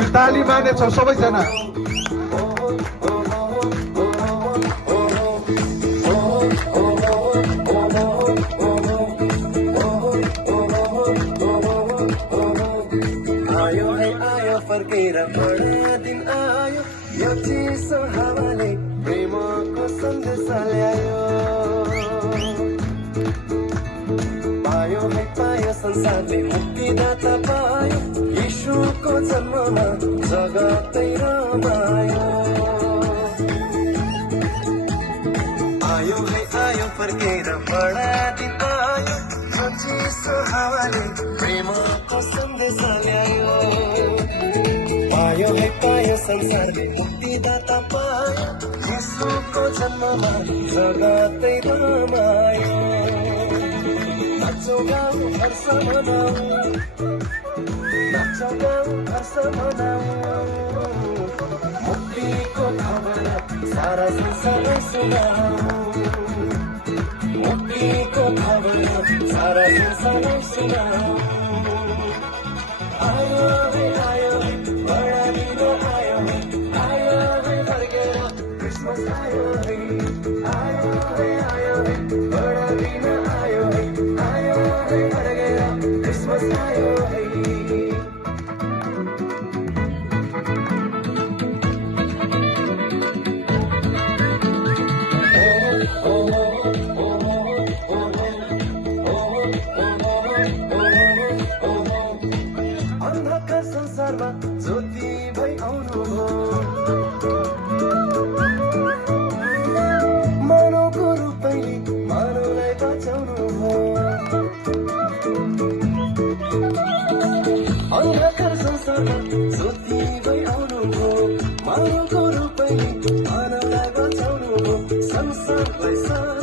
हामी ताली मार्नेछौँ सबैजना। फर्केर बडा दिन आयो, यो चिसो हावाले प्रेमको सन्देश ल्यायो। पायो है पायो संसारले मुक्तिदाता पायो, यीशुको जन्ममा जगतै रमायो। आयो है आयो फर्केर बडा दिन आयो, यो चिसो हावाले प्रेमको सन्देश ल्यायो। पायो है पायो संसारले मुक्तिदाता पायो, यीशुको जन्ममा जगतै रमायो। नाचौँ गाउँ हर्ष मनाऊ, नाचौँ गाउँ हर्ष मनाऊ, मुक्तिको खबर सारा संसारलाई सुनाऊ। मुक्तिको खबर सारा संसारलाई सुनाऊ। आयो है आयो है बडा दिन आयो है, आयो है फर्केर क्रिसमस आयो है। आयो है बडा दिन आयो है, आयो है फर्केर क्रिसमस आयो है। अन्धकार संसारमा ज्योति भई आउनुभयो, मानवको रूपैले मानवलाई बचाउनुभयो। अन्धकार संसारमा ज्योति भई आउनुभयो, मानवको रूपैले मानवलाई बचाउनुभयो। संसारलाई साथ